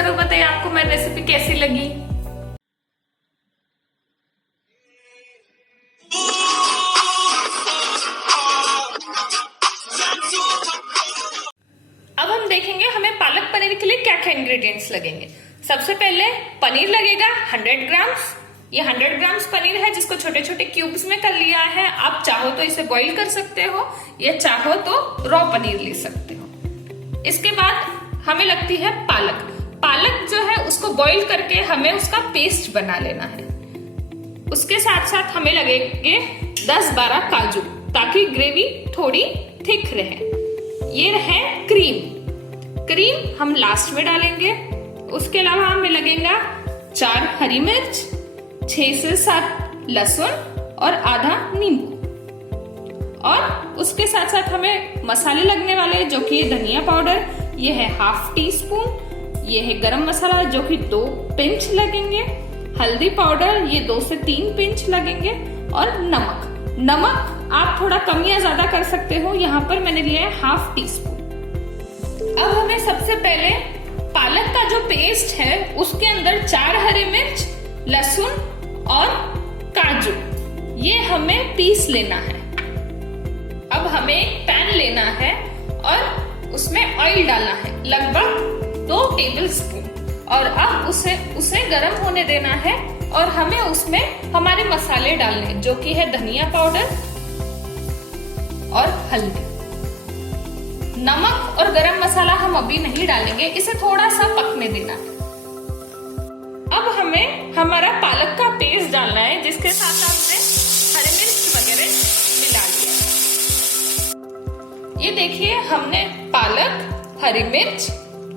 जरूर बताइए आपको मेरी रेसिपी कैसी लगी। अब हम देखेंगे हमें पालक पनीर के लिए क्या क्या इंग्रेडिएंट्स लगेंगे। सबसे पहले पनीर लगेगा 100 ग्राम्स। ये 100 ग्राम्स पनीर है जिसको छोटे छोटे क्यूब्स में कर लिया है। आप चाहो तो इसे बॉईल कर सकते हो या चाहो तो रॉ पनीर ले सकते हो। इसके बाद हमें लगती है पालक। पालक जो है उसको बॉईल करके हमें उसका पेस्ट बना लेना है। उसके साथ साथ हमें लगेंगे 10-12 काजू ताकि ग्रेवी थोड़ी थिक रहे। ये रहे क्रीम हम लास्ट में डालेंगे। उसके अलावा हमें लगेगा 4 हरी मिर्च, 6 से 7 लहसुन और आधा नींबू। और उसके साथ साथ हमें मसाले लगने वाले जो कि धनिया पाउडर ये है 1/2 टीस्पून, ये है गरम मसाला जो कि 2 पिंच लगेंगे, हल्दी पाउडर ये 2 से 3 पिंच लगेंगे और नमक आप थोड़ा कम या ज्यादा कर सकते हो। यहाँ पर मैंने लिया है 1/2 टीस्पून। अब हमें सबसे पहले पालक का जो पेस्ट है उसके अंदर 4 हरी मिर्च, लहसुन और काजू ये हमें पीस लेना है। अब हमें एक पैन लेना है और उसमें ऑयल डालना है लगभग 2 टेबलस्पून और अब उसे गर्म होने देना है और हमें उसमें हमारे मसाले डालने जो कि है धनिया पाउडर और हल्दी। नमक और गरम मसाला हम अभी नहीं डालेंगे, इसे थोड़ा सा पकने देना है। अब हमें हमारा पालक का पेस्ट डालना है जिसके साथ हमने हरी मिर्च वगैरह मिला लिया। ये देखिए हमने पालक, हरी मिर्च,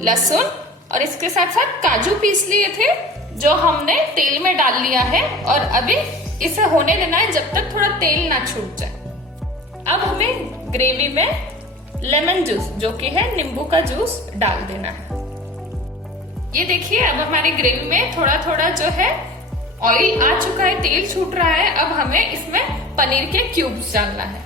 लहसुन और इसके साथ साथ काजू पीस लिए थे जो हमने तेल में डाल लिया है और अभी इसे होने देना है जब तक थोड़ा तेल ना छूट जाए। अब हमें ग्रेवी में लेमन जूस जो कि है नींबू का जूस डाल देना है। ये देखिए अब हमारी ग्रेवी में थोड़ा थोड़ा जो है ऑयल आ चुका है, तेल छूट रहा है। अब हमें इसमें पनीर के क्यूब्स डालना है।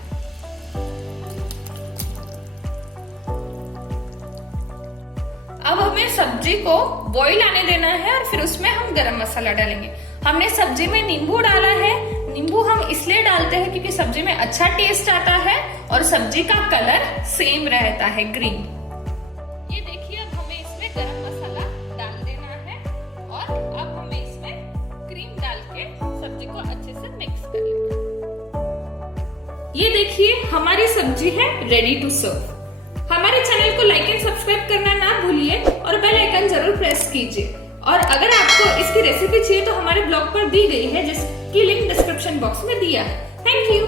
अब हमें सब्जी को बॉईल आने देना है और फिर उसमें हम गरम मसाला डालेंगे। हमने सब्जी में नींबू डाला है। नींबू हम इसलिए डालते हैं क्योंकि सब्जी में अच्छा टेस्ट आता है और सब्जी का कलर सेम रहता है, ग्रीन। ये देखिए अब हमें इसमें गरम मसाला डाल देना है और अब हमें इसमें क्रीम डाल के सब्जी को अच्छे से मिक्स कर लेना। ये देखिए हमारी सब्जी है रेडी टू सर्व। हमारे चैनल को लाइक एंड सब्सक्राइब करना ना भूलिए और बेल आइकन जरूर प्रेस कीजिए। और अगर आपको इसकी रेसिपी चाहिए तो हमारे ब्लॉग पर दी गई है जिसकी लिंक डिस्क्रिप्शन बॉक्स में दिया है। Thank you.